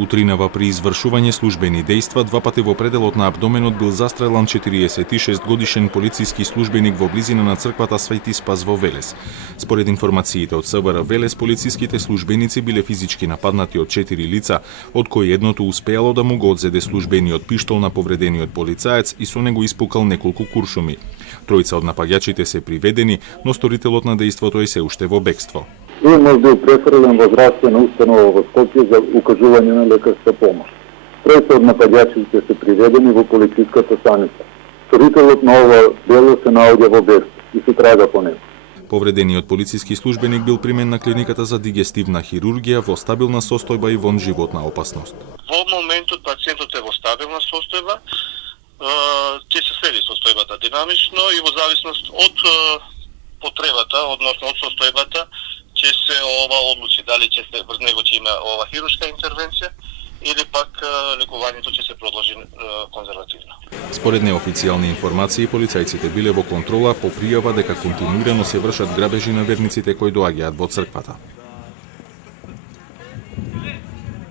Утринава при извршување службени дејства, два пати во пределот на абдоменот бил застрелан 46-годишен полициски службеник во близина на црквата Свети Спас во Велес. Според информациите од СВР Велес, полициските службеници биле физички нападнати од 4 лица, од кои едното успеало да му го одзеде службениот пиштол на повредениот полицаец и со него испукал неколку куршуми. Тројца од напаѓачите се приведени, но сторителот на дејството е се уште во бегство. Имаш бил префрлен во здравствена установа во Скопје за укажување на лекарска помош. Тројца од напаѓачите се приведени во полициската станица. Сторителот на ова дело се наоѓа во бегство и се трага по него. Повредениот полициски службеник бил примен на клиниката за дигестивна хирургија во стабилна состојба и вон животна опасност. Во моментот пациентот е во стабилна состојба, ќе се следи состојбата динамично и во зависност од потребата, односно од состојбата, ќе се одлучи дали ќе се врз него ќе има хируршка интервенција или пак лекувањето ќе се продолжи конзервативно. Според неофицијални информации, полицајците биле во контрола по пријава дека континуирано се вршат грабежи на верниците кои доаѓаат во црквата.